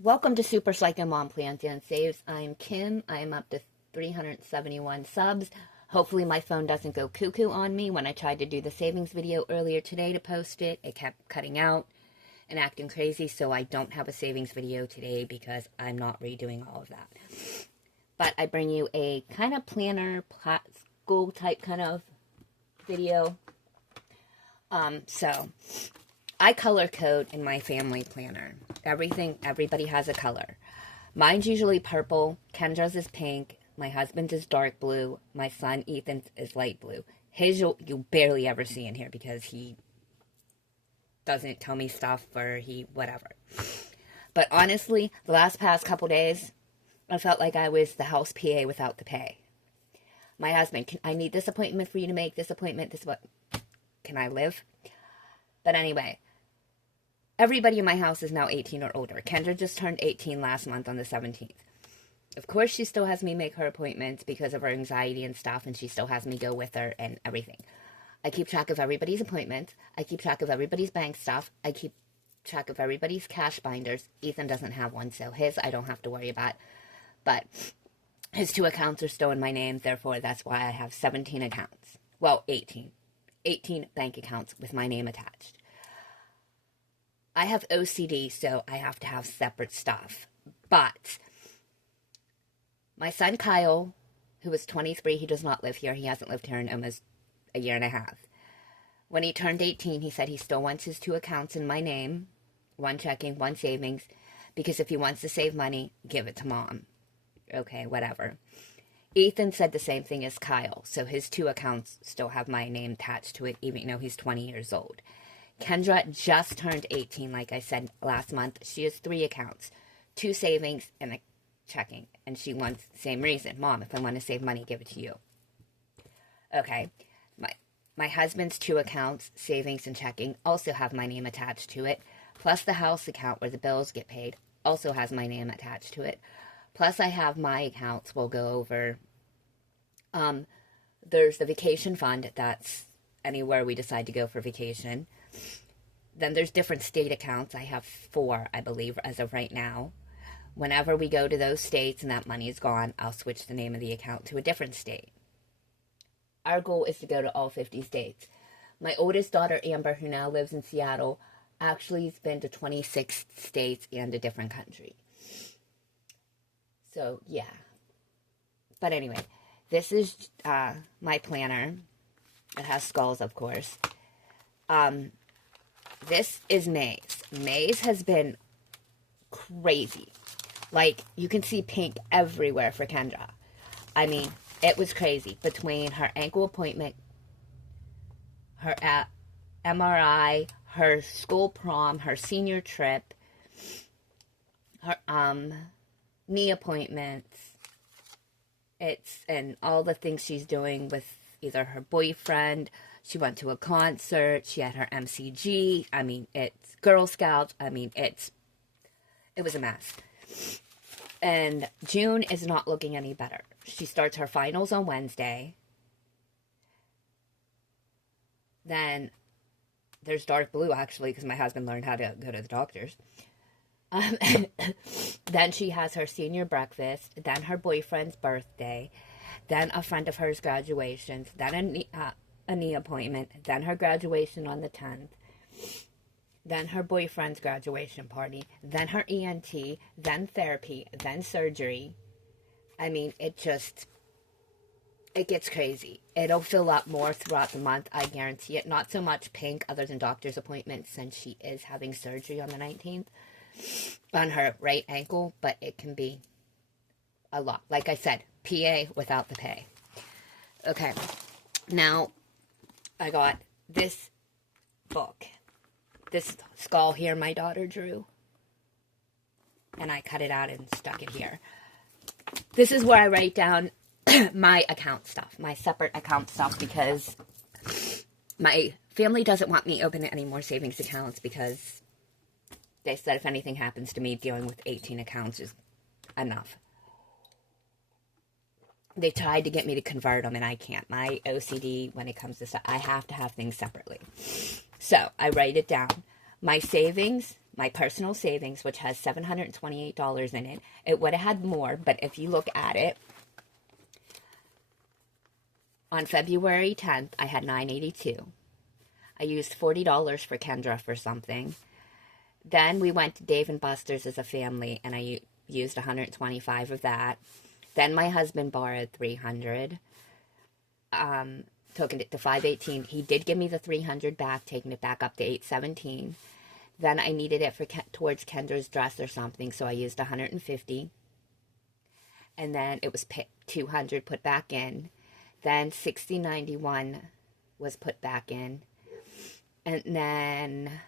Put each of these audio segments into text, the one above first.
Welcome to Super Psycho Mom Plans and Saves. I'm Kim. I am up to 371 subs. Hopefully my phone doesn't go cuckoo on me. When I tried to do the savings video earlier today to post it, it kept cutting out and acting crazy, so I don't have a savings video today because I'm not redoing all of that. But I bring you a kind of planner, school type kind of video. So I color code in my family planner. Everybody has a color. Mine's usually purple. Kendra's is pink. My husband's is dark blue. My son Ethan's is light blue. His you'll barely ever see in here because he doesn't tell me stuff or whatever. But honestly, the past couple days, I felt like I was the house PA without the pay. My husband, I need this appointment for you to make, this appointment, can I live? But anyway, everybody in my house is now 18 or older. Kendra just turned 18 last month on the 17th. Of course, she still has me make her appointments because of her anxiety and stuff, and she still has me go with her and everything. I keep track of everybody's appointments. I keep track of everybody's bank stuff. I keep track of everybody's cash binders. Ethan doesn't have one, so his I don't have to worry about. But his 2 accounts are still in my name, therefore that's why I have 17 accounts. Well, 18. 18 bank accounts with my name attached. I have OCD, so I have to have separate stuff. But my son Kyle, who is 23, he does not live here. He hasn't lived here in almost a year and a half. When he turned 18, he said he still wants his 2 accounts in my name, 1 checking, 1 savings, because if he wants to save money, give it to mom. Okay, whatever. Ethan said the same thing as Kyle, so his 2 accounts still have my name attached to it, even though he's 20 years old. Kendra just turned 18, like I said last month. She has 3 accounts, 2 savings and a checking. And she wants the same reason. Mom, if I want to save money, give it to you. Okay. My husband's 2 accounts, savings and checking, also have my name attached to it. Plus the house account where the bills get paid also has my name attached to it. Plus I have my accounts. We'll go over. There's the vacation fund. That's anywhere we decide to go for vacation. Then there's different state accounts. I have 4, I believe, as of right now. Whenever we go to those states and that money is gone, I'll switch the name of the account to a different state. Our goal is to go to all 50 states. My oldest daughter, Amber, who now lives in Seattle, actually has been to 26 states and a different country. So, yeah. But anyway, this is my planner. It has skulls, of course. This is May's. May's has been crazy. Like, you can see pink everywhere for Kendra. I mean, it was crazy. Between her ankle appointment, her MRI, her school prom, her senior trip, her knee appointments, and all the things she's doing with either her boyfriend. She went to a concert. She had her MCG. I mean, it's Girl Scouts. I mean, it was a mess. And June is not looking any better. She starts her finals on Wednesday. Then there's dark blue, actually, because my husband learned how to go to the doctors. Then she has her senior breakfast. Then her boyfriend's birthday. Then a friend of hers graduations. Then a knee appointment, then her graduation on the 10th, then her boyfriend's graduation party, then her ENT, then therapy, then surgery. I mean, it gets crazy. It'll fill up more throughout the month, I guarantee it. Not so much pink other than doctor's appointments since she is having surgery on the 19th on her right ankle, but it can be a lot. Like I said, PA without the pay. Okay, now I got this book. This skull here my daughter drew. And I cut it out and stuck it here. This is where I write down my account stuff. My separate account stuff because my family doesn't want me opening any more savings accounts because they said if anything happens to me, dealing with 18 accounts is enough. They tried to get me to convert them, and I can't. My OCD, when it comes to stuff, I have to have things separately. So, I write it down. My savings, my personal savings, which has $728 in it. It would have had more, but if you look at it, on February 10th, I had $982. I used $40 for Kendra for something. Then we went to Dave and Buster's as a family, and I used $125 of that. Then my husband borrowed $300. Took it to $518. He did give me the $300 back, taking it back up to $817. Then I needed it for towards Kendra's dress or something, so I used $150. And then it was $200 put back in. Then $60.91 was put back in. And then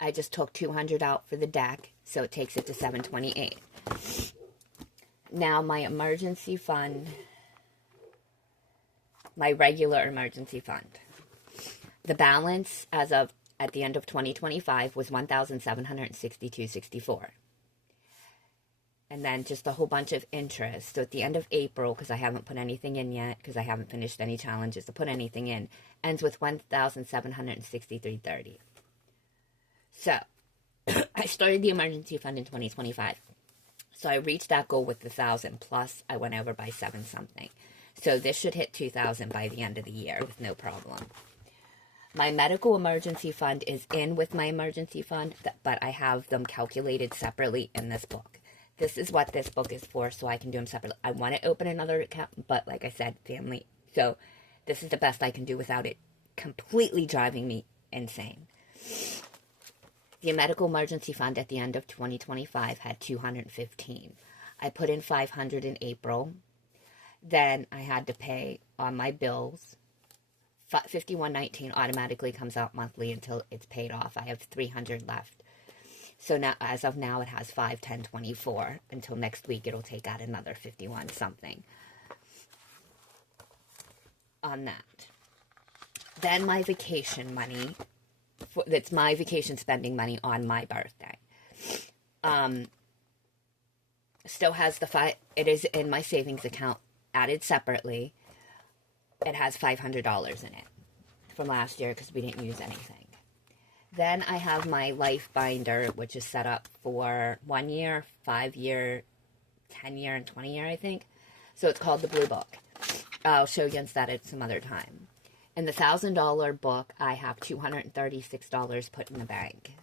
I just took $200 out for the deck, so it takes it to $728. Now my emergency fund, my regular emergency fund, the balance as of at the end of 2025 was $1,762.64. And then just a whole bunch of interest. So at the end of April, because I haven't put anything in yet, because I haven't finished any challenges to put anything in, ends with $1,763.30. So I started the emergency fund in 2025. So I reached that goal with the 1,000, plus I went over by 7 something. So this should hit 2,000 by the end of the year with no problem. My medical emergency fund is in with my emergency fund, but I have them calculated separately in this book. This is what this book is for, so I can do them separately. I want to open another account, but like I said, family. So this is the best I can do without it completely driving me insane. The medical emergency fund at the end of 2025 had $215. I put in $500 in April. Then I had to pay on my bills. $51.19 automatically comes out monthly until it's paid off. I have $300 left. So now, as of now, it has $510.24. Until next week, it'll take out another $51 something on that. Then my vacation money, that's my vacation spending money on my birthday. Still has it is in my savings account, added separately. It has $500 in it from last year because we didn't use anything. Then I have my life binder, which is set up for 1 year, 5 year, 10 year, and 20 year, I think. So it's called the Blue Book. I'll show you that at some other time. In the $1,000 book, I have $236 put in the bank.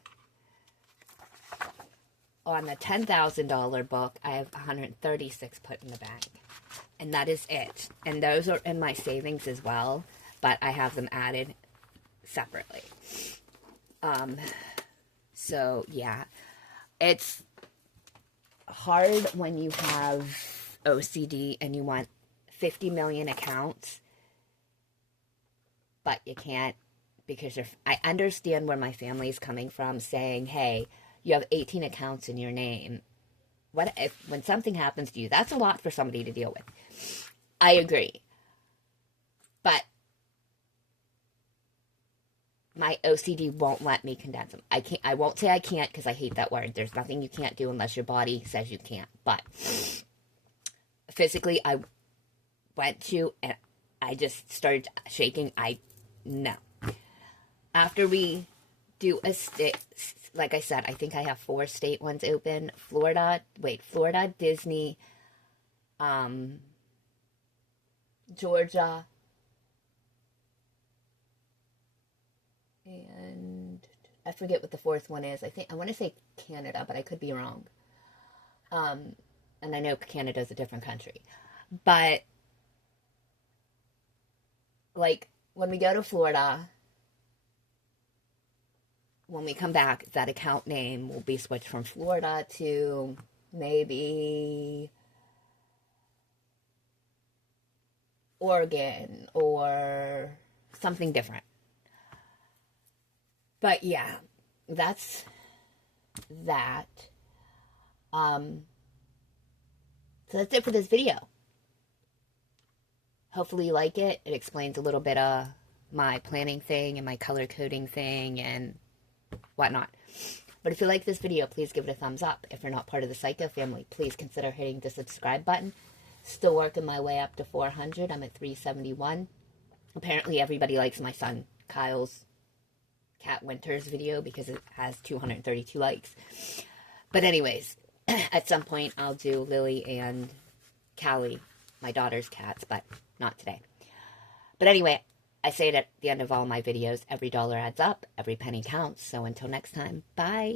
On the $10,000 book, I have $136 put in the bank. And that is it. And those are in my savings as well, but I have them added separately. So yeah, it's hard when you have OCD and you want 50 million accounts, but you can't because I understand where my family is coming from saying, hey, you have 18 accounts in your name. What if when something happens to you, that's a lot for somebody to deal with. I agree. But my OCD won't let me condense them. I won't say I can't because I hate that word. There's nothing you can't do unless your body says you can't. But physically, I went to and I just started shaking. No. After we do a state, like I said, I think I have 4 state ones open. Florida, Disney, Georgia, and I forget what the 4th one is. I want to say Canada, but I could be wrong. And I know Canada's a different country. But, like, when we go to Florida, when we come back, that account name will be switched from Florida to maybe Oregon or something different. But yeah, that's that. So that's it for this video. Hopefully you like it. It explains a little bit of my planning thing and my color coding thing and whatnot. But if you like this video, please give it a thumbs up. If you're not part of the Psycho family, please consider hitting the subscribe button. Still working my way up to 400. I'm at 371. Apparently everybody likes my son Kyle's Cat Winters video because it has 232 likes. But anyways, at some point I'll do Lily and Callie, my daughter's cats, but not today. But anyway, I say it at the end of all my videos, every dollar adds up, every penny counts. So until next time, bye.